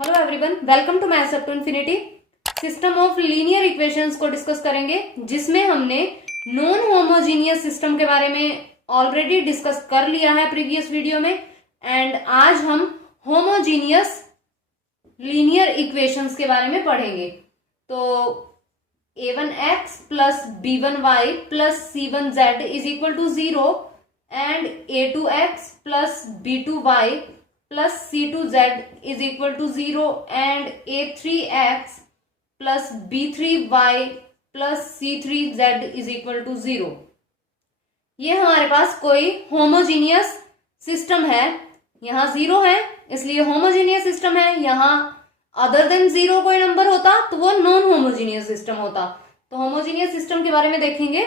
Hello everyone, welcome to maths up to infinity. System of linear equations को discuss करेंगे, जिसमें हमने non homogeneous system के बारे में ऑलरेडी डिस्कस कर लिया है प्रीवियस वीडियो में। एंड आज हम होमोजीनियस लीनियर इक्वेशंस के बारे में पढ़ेंगे। तो a1x plus b1y plus c1z is equal to 0 and a2x plus b2y plus c2z is equal to 0 and a3x plus b3y plus c3z is equal to 0। ये हमारे पास कोई होमोजीनियस सिस्टम है। यहाँ 0 है इसलिए होमोजीनियस सिस्टम है। यहाँ अदर देन 0 कोई नंबर होता तो वो नॉन होमोजीनियस सिस्टम होता। तो होमोजीनियस सिस्टम के बारे में देखेंगे।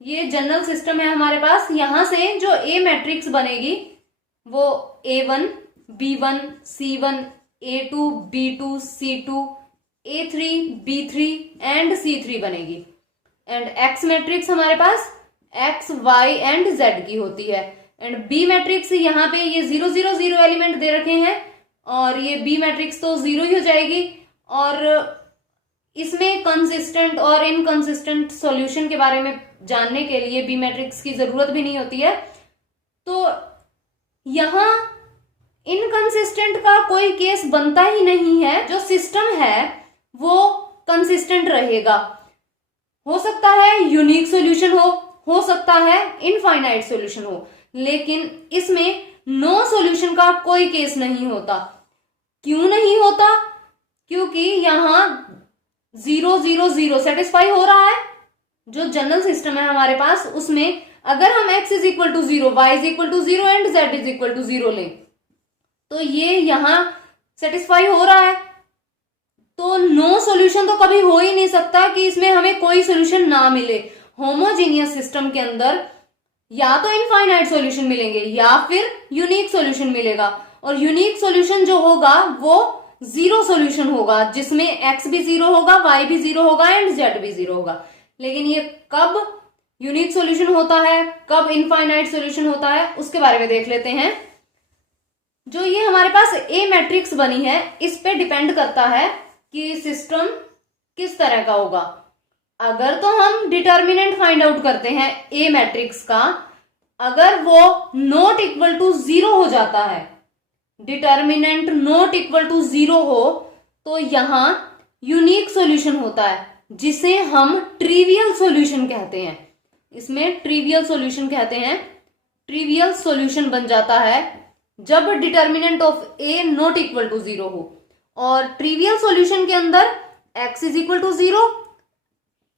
ये जनरल सिस्टम है हमारे पास। यहां से जो ए मैट्रिक्स बनेगी वो a1 b1 c1 a2 b2 c2 a3 b3 and c3 बनेगी। एंड x मैट्रिक्स हमारे पास x y एंड z की होती है। एंड b मैट्रिक्स यहाँ पे ये 0 0 0 एलिमेंट दे रखे हैं और ये b मैट्रिक्स तो 0 ही हो जाएगी। और इसमें कंसिस्टेंट और इनकंसिस्टेंट सॉल्यूशन के बारे में जानने के लिए बी मैट्रिक्स की जरूरत भी नहीं होती है। तो यहां इनकंसिस्टेंट का कोई केस बनता ही नहीं है। जो सिस्टम है वो कंसिस्टेंट रहेगा। हो सकता है यूनिक सॉल्यूशन हो सकता है इनफाइनाइट सॉल्यूशन हो, लेकिन इसमें नो सॉल्यूशन का कोई केस नहीं होता। क्यों नहीं होता? क्योंकि यहां 0 0 0 सेटिस्फाई हो रहा है। जो जनरल सिस्टम है हमारे पास उसमें अगर हम x is equal to 0, y is equal to 0 and z is equal to 0 लें तो ये यहां सेटिस्फाई हो रहा है। तो नो सॉल्यूशन तो कभी हो ही नहीं सकता कि इसमें हमें कोई सॉल्यूशन ना मिले। होमोजीनियस सिस्टम के अंदर या तो इनफाइनाइट सॉल्यूशन मिलेंगे या फिर यूनिक सॉल्यूशन मिलेगा। और यूनिक सॉल्यूशन जो होगा वो 0 सॉल्यूशन होगा, जिसमें x भी 0 होगा, y भी 0 होगा एंड z भी 0 होगा। लेकिन ये कब यूनिक सॉल्यूशन होता है, कब इनफाइनाइट सॉल्यूशन होता है, उसके बारे में देख लेते हैं। जो ये हमारे पास ए मैट्रिक्स बनी है इस पे डिपेंड करता है कि सिस्टम किस तरह का होगा। अगर तो हम डिटर्मिनेंट फाइंड आउट करते हैं ए मैट्रिक्स का, अगर वो नॉट इक्वल टू 0 हो जाता है, डिटर्मिनेंट नॉट इक्वल टू 0 हो, तो यहां यूनिक सॉल्यूशन होता है, जिसे हम ट्रिवियल सॉल्यूशन कहते हैं। इसमें ट्रिवियल सॉल्यूशन कहते हैं। ट्रिवियल सॉल्यूशन बन जाता है जब determinant of A not equal to 0 हो। और ट्रिवियल सॉल्यूशन के अंदर x is equal to 0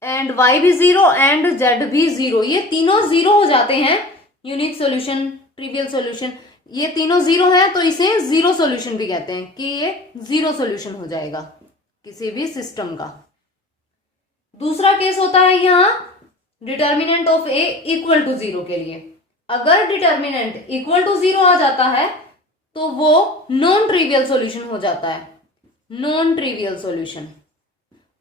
and y भी 0 एंड z भी 0, ये तीनों 0 हो जाते हैं। यूनिक सॉल्यूशन, ट्रिवियल सॉल्यूशन, ये तीनों 0 है तो इसे 0 सॉल्यूशन भी कहते हैं कि ये 0 सॉल्यूशन हो जाएगा किसी भी सिस्टम का। दूसरा केस होता है यहां determinant of A equal to 0 के लिए। अगर डिटर्मिनेंट इक्वल टू 0 आ जाता है तो वो नॉन ट्रिवियल सॉल्यूशन हो जाता है, नॉन ट्रिवियल सॉल्यूशन।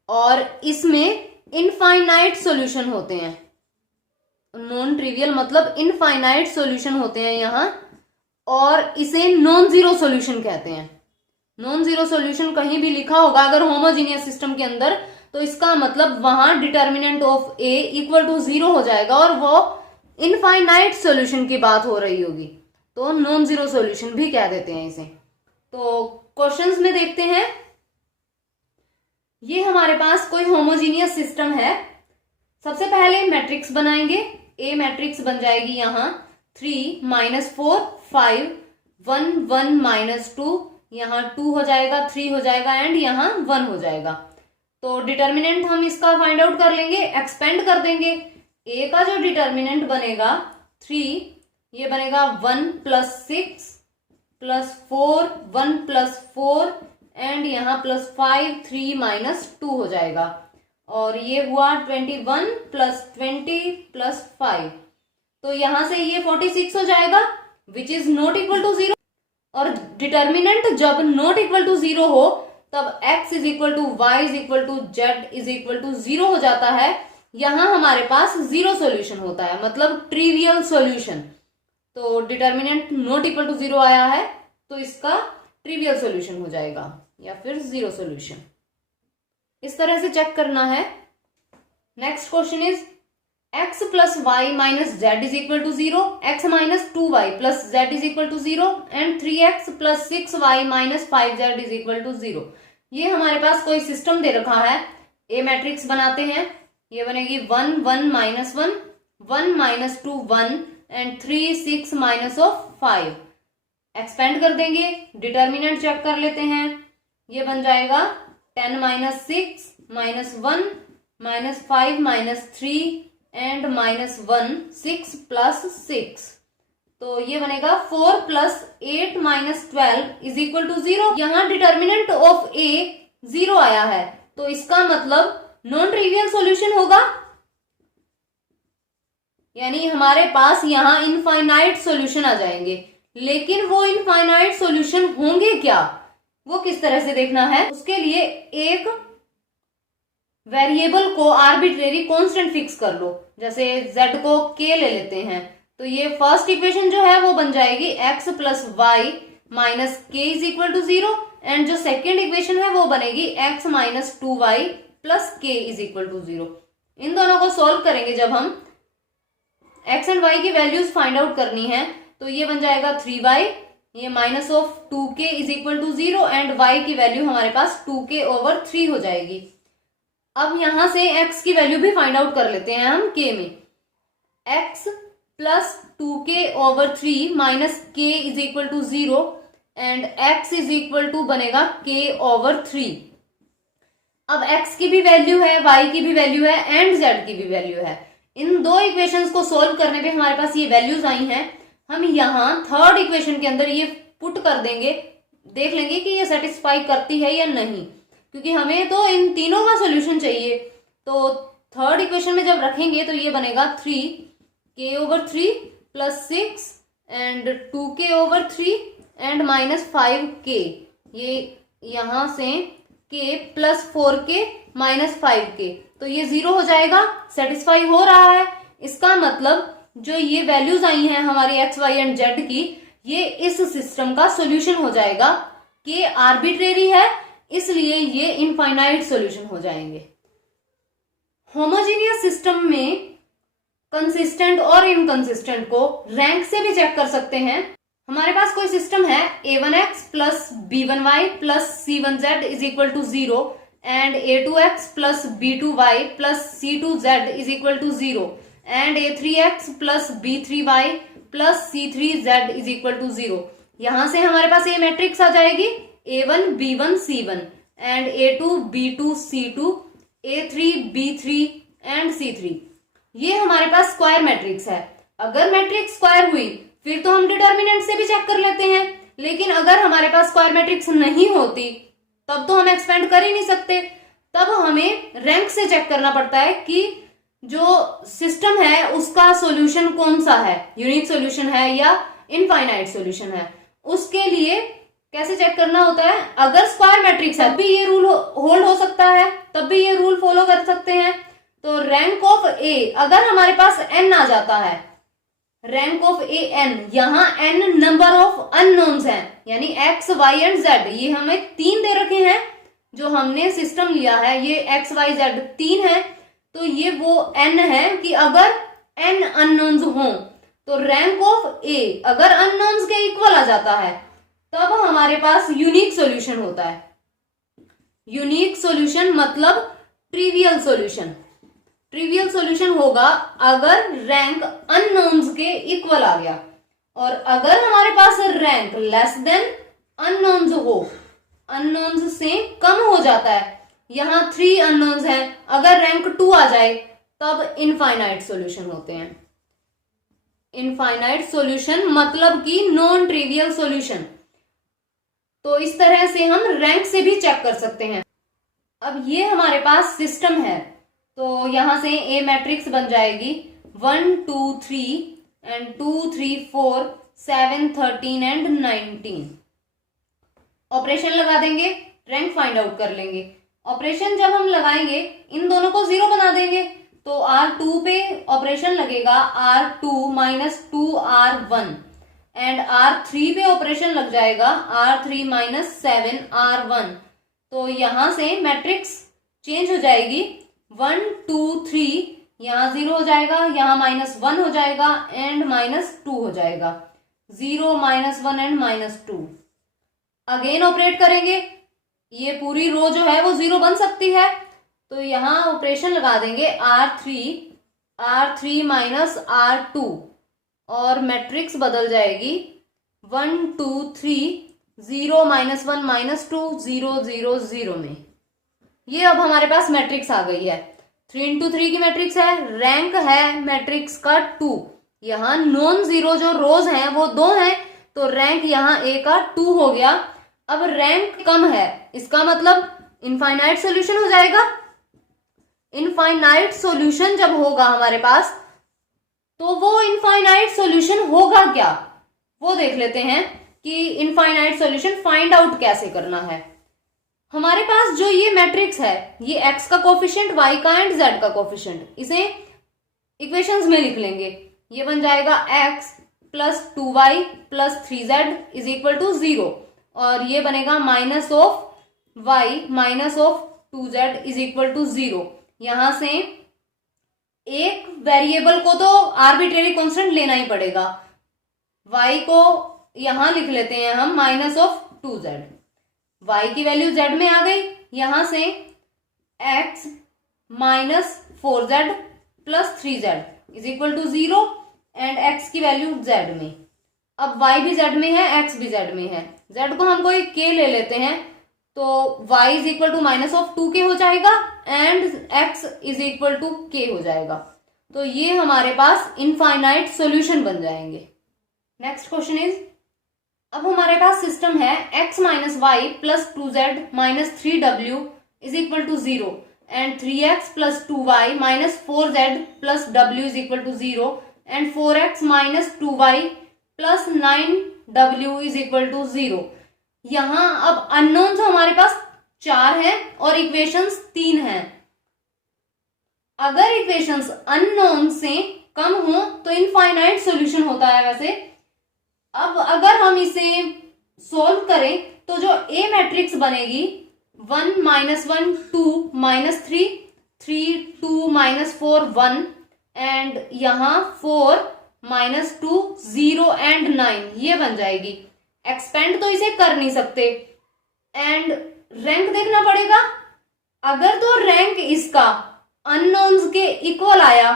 और इसमें इनफाइनाइट सॉल्यूशन होते हैं। नॉन ट्रिवियल मतलब इनफाइनाइट सॉल्यूशन होते हैं यहां, और इसे नॉन जीरो सॉल्यूशन कहते हैं। नॉन जीरो सॉल्यूशन कहीं भी लिखा होगा अगर होमोजीनियस सिस्टम के अंदर, तो इसका मतलब वहां determinant of A equal to 0 हो जाएगा और वो इनफाइनाइट सॉल्यूशन की बात हो रही होगी, तो नॉन जीरो सॉल्यूशन भी कह देते हैं इसे। तो क्वेश्चंस में देखते हैं। ये हमारे पास कोई होमोजीनियस सिस्टम है। सबसे पहले मैट्रिक्स बनाएंगे। ए मैट्रिक्स बन जाएगी यहां 3 -4 5 1 1 -2, यहां 2 हो जाएगा, 3 हो जाएगा एंड यहां 1 हो जाएगा। तो डिटर्मिनेंट हम इसका फाइंड आउट कर लेंगे, एक्सपेंड कर देंगे। ए का जो डिटर्मिनेंट बनेगा 3, ये बनेगा 1 + 6 + 4 1 + 4 एंड यहां +5 3 -2 हो जाएगा। और ये हुआ 21 + 20 + 5, तो यहां से ये 46 हो जाएगा, which is not equal to 0। और डिटर्मिनेंट जब नॉट इक्वल टू 0 हो तब x is equal to y is equal to z is equal to 0 हो जाता है। यहां हमारे पास 0 सॉल्यूशन होता है, मतलब ट्रिवियल सॉल्यूशन। तो डिटर्मिनेंट नॉट इक्वल टू 0 आया है तो इसका ट्रिवियल सॉल्यूशन हो जाएगा। या फिर जीरो सोल्यूशन। इस तरह से चेक करना है। Next question is x plus y minus z is equal to 0, x minus 2y plus z is equal to 0 and 3x plus 6y minus 5z is equal to 0। ये हमारे पास कोई system दे रखा है। ए मैट्रिक्स बनाते हैं। ये बनेगी 1 1 minus 1, 1 minus 2 1 and 3 6 minus of 5। Expand कर देंगे, डिटर्मिनेंट चेक कर लेते हैं। ये बन जाएगा 10 minus 6 minus 1 minus 5 minus 3 and minus 1 6 plus 6। तो ये बनेगा 4 plus 8 minus 12 is equal to 0। यहाँ डिटर्मिनेंट ऑफ ए 0 आया है, तो इसका मतलब नॉन ट्रिवियल सॉल्यूशन होगा, यानी हमारे पास यहाँ इनफाइनाइट सॉल्यूशन आ जाएंगे। लेकिन वो इनफाइनाइट सॉल्यूशन होंगे क्या, वो किस तरह से देखना है। उसके लिए एक वेरिएबल को आर्बिट्रेरी कांस्टेंट फिक्स कर लो। जैसे z को k ले लेते हैं, तो ये फर्स्ट इक्वेशन जो है वो बन जाएगी x plus y minus k is equal to 0 and जो सेकेंड इक्वेशन है वो बनेगी x minus 2y plus k is equal to 0। इन दोनों को सॉल्व करेंगे जब हम x एंड y की वैल्यूज फाइंड आउट करनी है, तो ये बन जाएगा 3y, ये minus of 2k is equal to 0 and y की वैल्यू हमारे पास 2k ओवर 3 हो जाएगी। अब यहां से x की वैल्यू भी फाइंड आउट कर लेते हैं हम k में। x plus 2k over 3 minus k is equal to 0 and x is equal to बनेगा k ओवर 3। अब x की भी वैल्यू है, y की भी वैल्यू है एंड z की भी वैल्यू है। इन दो इक्वेशंस को सोल्व करने पे हमारे पास ये वैल्यूज आई हैं। हम यहाँ थर्ड इक्वेशन के अंदर ये पुट कर देंगे, देख लेंगे कि ये सेटिस्फाई करती है या नहीं, क्योंकि हमें तो इन तीनों का सोल्यूशन चाहिए। तो थर्ड इक्वेशन में जब रखेंगे तो ये बनेगा 3k over 3 plus 6 and 2k over 3 and minus 5k। ये यहां से k plus 4k minus 5k, तो ये 0 हो जाएगा, सेटिस्फाई हो रहा है। इसका मतलब जो ये वैल्यूज आई हैं हमारी x, y एंड z की, ये इस सिस्टम का सोल्यूशन हो जाएगा। k आर्बिट्रेरी है, इसलिए ये इनफाइनाइट सॉल्यूशन हो जाएंगे। होमोजीनियस सिस्टम में कंसिस्टेंट और इनकंसिस्टेंट को रैंक से भी चेक कर सकते हैं। हमारे पास कोई सिस्टम है a1x plus b1y plus c1z is equal to 0 and a2x plus b2y plus c2z is equal to 0 and a3x plus b3y plus c3z is equal to 0। यहां से हमारे पास ये मैट्रिक्स आ जाएगी a1 b1 c1 and a2 b2 c2 a3 b3 and c3। ये हमारे पास square matrix है। अगर matrix square हुई फिर तो हम डिटर्मिनेंट से भी चेक कर लेते हैं, लेकिन अगर हमारे पास स्क्वायर मैट्रिक्स नहीं होती तब तो हम एक्सपेंड कर ही नहीं सकते। तब हमें रैंक से चेक करना पड़ता है कि जो सिस्टम है उसका सॉल्यूशन कौन सा है, यूनिक सॉल्यूशन है या इनफाइनाइट सॉल्यूशन है। उसके लिए कैसे चेक करना होता है, अगर स्क्वायर मैट्रिक्स है तब भी ये रूल होल्ड हो सकता है, तब भी ये रूल फॉलो कर सकते हैं। तो रैंक ऑफ ए, अगर हमारे पास n आ जाता है, रैंक ऑफ ए n, यहाँ n नंबर ऑफ अननोन्स हैं, यानी x, y एंड z, ये हमें 3 दे रखे हैं। जो हमने सिस्टम लिया है ये x, y, z 3 है, तो ये वो n है कि अगर n अननोन्स हों तो रैंक ऑफ ए अगर अननोन्स के इक्वल आ जाता है तब हमारे पास यूनिक सॉल्यूशन होता है। यूनिक सॉल्यूशन मतलब ट्रिवियल सॉल्यूशन। ट्रिवियल सॉल्यूशन होगा अगर रैंक अननोन्स के इक्वल आ गया, और अगर हमारे पास रैंक लेस देन अननोन्स हो, अननोन्स से कम हो जाता है, यहां 3 अननोन्स हैं, अगर रैंक 2 आ जाए तब इनफाइनाइट सॉल्यूशन होते हैं। इनफाइनाइट सॉल्यूशन मतलब कि नॉन ट्रिवियल सॉल्यूशन। तो इस तरह से हम रैंक से भी चेक कर सकते हैं। अब ये हमारे पास सिस्टम है, तो यहां से ए मैट्रिक्स बन जाएगी 1 2 3 एंड 2 3 4 7 13 एंड 19। ऑपरेशन लगा देंगे, रैंक फाइंड आउट कर लेंगे। ऑपरेशन जब हम लगाएंगे इन दोनों को 0 बना देंगे, तो R2 पे ऑपरेशन लगेगा R2 minus 2R1 and R3 पे ऑपरेशन लग जाएगा R3 माइनस 7R1 तो यहां से मैट्रिक्स चेंज हो जाएगी, 1 2 3, यहां 0 हो जाएगा, यहां -1 हो जाएगा एंड -2 हो जाएगा, 0 -1 एंड -2। अगेन ऑपरेट करेंगे, ये पूरी रो जो है वो 0 बन सकती है, तो यहां ऑपरेशन लगा देंगे R3 माइनस R2 और मैट्रिक्स बदल जाएगी 1 2 3, 0 -1 -2, 0 0 0 में। ये अब हमारे पास मैट्रिक्स आ गई है, 3 into 3 की मैट्रिक्स है, रैंक है मैट्रिक्स का 2। यहाँ नॉन जीरो जो रोज हैं वो 2 हैं, तो रैंक यहाँ ए का 2 हो गया। अब रैंक कम है, इसका मतलब इनफाइनाइट सॉल्यूशन हो जाएगा। इनफाइनाइट सॉल्यूशन जब होगा हमारे पास, तो वो इनफाइनाइट सॉल्यूशन होगा क्या, वो देख लेते हैं कि इनफाइनाइट सॉल्यूशन फाइंड आउट कैसे करना है। हमारे पास जो ये मैट्रिक्स है, ये x का कोफिशिएंट, y का एंड z का कोफिशिएंट, इसे इक्वेशंस में लिख लेंगे। ये बन जाएगा x plus 2y plus 3z is equal to 0, और ये बनेगा minus of y minus of 2z is equal to 0। यहां से एक वेरिएबल को तो आर्बिट्रेरी कांस्टेंट लेना ही पड़ेगा, y को यहां लिख लेते हैं हम माइनस ऑफ 2z, y की वैल्यू z में आ गई, यहां से x minus 4z plus 3z is equal to 0 and x की वैल्यू z में। अब y भी z में है, x भी z में है, z को हम कोई k ले लेते हैं, तो y is equal to minus of 2k हो जाएगा and x is equal to k हो जाएगा। तो ये हमारे पास इनफाइनाइट सॉल्यूशन बन जाएंगे। नेक्स्ट क्वेश्चन इज, अब हमारे पास सिस्टम है x minus y plus 2z minus 3w is equal to 0 and 3x plus 2y minus 4z plus w is equal to 0 and 4x minus 2y plus 9w is equal to 0। यहां अब unknowns हमारे पास 4 हैं और equations 3 हैं। अगर equations unknown से कम हो तो इनफाइनाइट सॉल्यूशन होता है वैसे। अब अगर हम इसे सोल्व करें तो जो ए मैट्रिक्स बनेगी 1 -1 2 -3 3 2 -4 1 एंड यहां 4 -2 0 एंड 9, ये बन जाएगी। एक्सपेंड तो इसे कर नहीं सकते एंड रैंक देखना पड़ेगा। अगर तो रैंक इसका अननोन्स के इक्वल आया,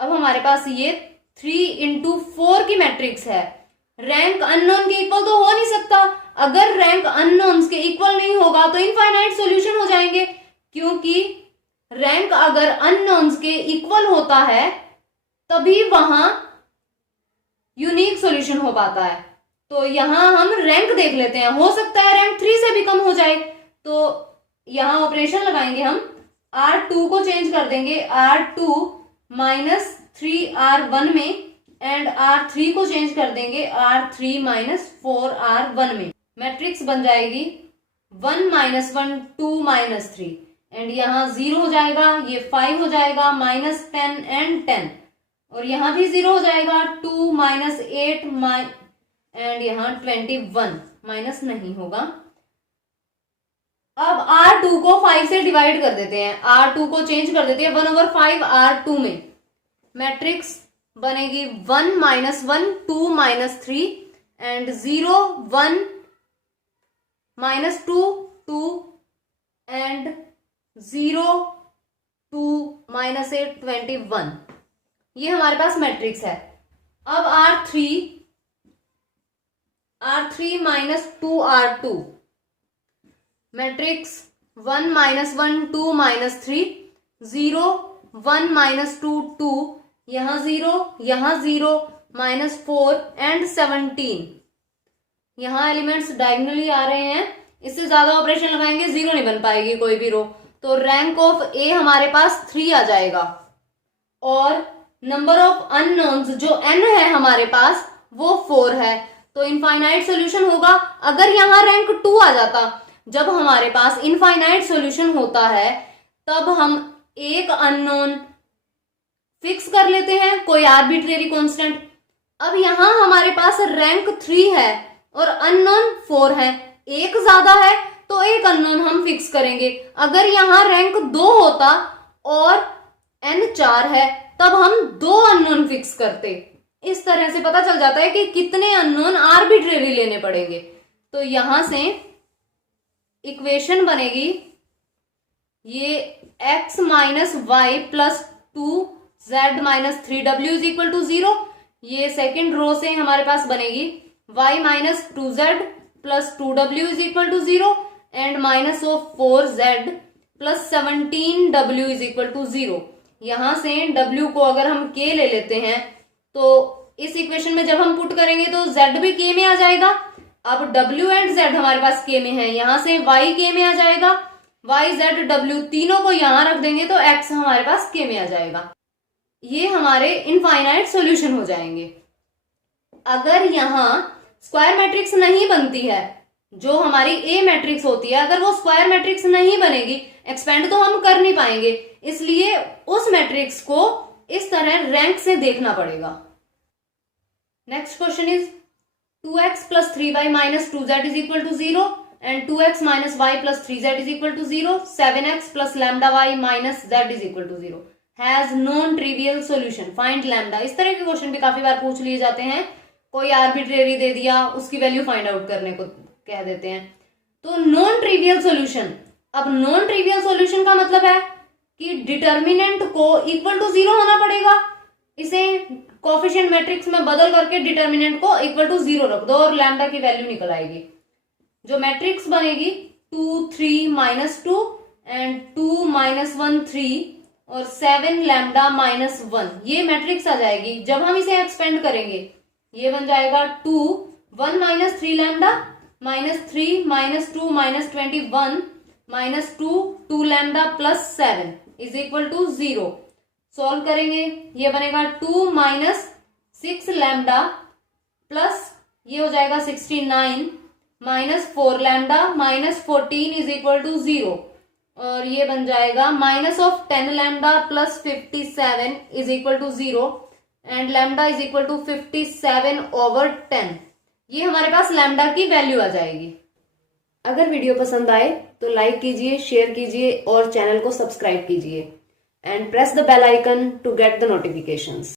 अब हमारे पास ये 3 into 4 की मैट्रिक्स है, रैंक अननोन के इक्वल तो हो नहीं सकता। अगर रैंक अननोन्स के इक्वल नहीं होगा तो इनफाइनाइट सॉल्यूशन हो जाएंगे, क्योंकि रैंक अगर अननोन्स के इक्वल होता है तभी वहां यूनिक सॉल्यूशन हो पाता है। तो यहां हम रैंक देख लेते हैं, हो सकता है रैंक 3 से भी कम हो जाए, तो यहां ऑपरेशन लगाएंगे हम, R2 को चेंज कर देंगे R2 माइनस 3R1 में एंड R3 को चेंज कर देंगे R3 माइनस 4R1 में। मैट्रिक्स बन जाएगी 1 -1 2 -3 एंड यहाँ 0 हो जाएगा, ये 5 हो जाएगा, -10 एंड 10, और यहां भी 0 हो जाएगा, 2 -8 एंड यहाँ 21, माइनस नहीं होगा। अब R2 को 5 से डिवाइड कर देते हैं, R2 को चेंज कर देते हैं 1/5 R2 में। मैट्रिक्स बनेगी 1 -1 2 -3 एंड 0 1 -2 2 एंड 0 2 -8 21। ये हमारे पास मैट्रिक्स है। अब R3 -2 R2, मैट्रिक्स 1 -1 2 -3 0 1 -2 2, यहाँ 0 -4 एंड 17। यहाँ एलिमेंट्स डायगोनली आ रहे हैं, इससे ज्यादा ऑपरेशन लगाएंगे 0 नहीं बन पाएगी कोई भी रो, तो रैंक ऑफ ए हमारे पास 3 आ जाएगा और नंबर ऑफ अननोन्स जो n है हमारे पास वो 4 है, तो इनफाइनाइट सॉल्यूशन होगा। अगर यहाँ रैंक 2 आ जाता, जब हमारे पास इनफाइनाइट सॉल्यूशन होता है तब हम एक अननोन फिक्स कर लेते हैं, कोई आर्बिट्रेरी कांस्टेंट। अब यहाँ हमारे पास रैंक 3 है और अननोन 4 है, एक ज्यादा है तो एक अननोन हम फिक्स करेंगे। अगर यहां रैंक 2 होता और n 4 है तब हम 2 अननोन फिक्स करते। इस तरह से पता चल जाता है कि कितने अननोन आर्बिट्रेरी लेने पड़ेंगे। तो यहां से इक्वेशन बनेगी ये x minus y plus 2z minus 3w is equal to 0। ये सेकेंड रो से हमारे पास बनेगी y minus 2z plus 2w is equal to 0 and minus of 4z plus 17w is equal to 0। यहां से w को अगर हम k ले लेते हैं तो इस इक्वेशन में जब हम पुट करेंगे तो z भी k में आ जाएगा। अब w एंड z हमारे पास k में है, यहां से y k में आ जाएगा, y z w तीनों को यहां रख देंगे तो x हमारे पास k में आ जाएगा। ये हमारे इनफाइनाइट सॉल्यूशन हो जाएंगे। अगर यहां स्क्वायर मैट्रिक्स नहीं बनती है, जो हमारी ए मैट्रिक्स होती है, अगर वो स्क्वायर मैट्रिक्स नहीं बनेगी, एक्सपेंड तो हम कर नहीं पाएंगे, इसलिए उस मैट्रिक्स को इस तरह रैंक से देखना पड़ेगा। Next question is 2x plus 3y minus 2z is equal to 0 and 2x minus y plus 3z is equal to 0, 7x plus lambda y minus z is equal to 0 has non trivial solution, find lambda. इस तरह के question भी काफी बार पूछ लिए जाते हैं। कोई आर्बिट्रेरी दे दिया, उसकी वैल्यू फाइंड आउट करने को कह देते हैं। तो नॉन ट्रिवियल सॉल्यूशन, अब नॉन ट्रिवियल सॉल्यूशन का मतलब है कि डिटर्मिनेंट को इक्वल टू 0 होना पड़ेगा। इसे कोफिशिएंट मैट्रिक्स में बदल करके डिटर्मिनेंट को इक्वल टू 0 रख दो और लैम्डा की वैल्यू निकल आएगी। जो मैट्रिक्स बनेगी 2 3 माइनस 2 एंड 2 माइनस 1 3 और 7 लैम्डा माइनस 1, ये मैट्रिक्स आ जाएगी। जब हम इसे एक्सपेंड करेंगे ये बन जाएगा 2 1 minus 3 lambda minus 3 minus 2 minus 21 minus 2 2 lambda plus 7 is equal to 0। Solve करेंगे ये बनेगा 2 माइनस 6 लैम्डा प्लस ये हो जाएगा 69 minus 4 lambda minus 14 is equal to 0 और ये बन जाएगा minus of 10 lambda plus 57 is equal to 0 and lambda is equal to 57 over 10। ये हमारे पास लैम्डा की वैल्यू आ जाएगी। अगर वीडियो पसंद आए तो लाइक कीजिए, शेयर कीजिए और चैनल को सब्सक्राइब कीजिए and press the bell icon to get the notifications.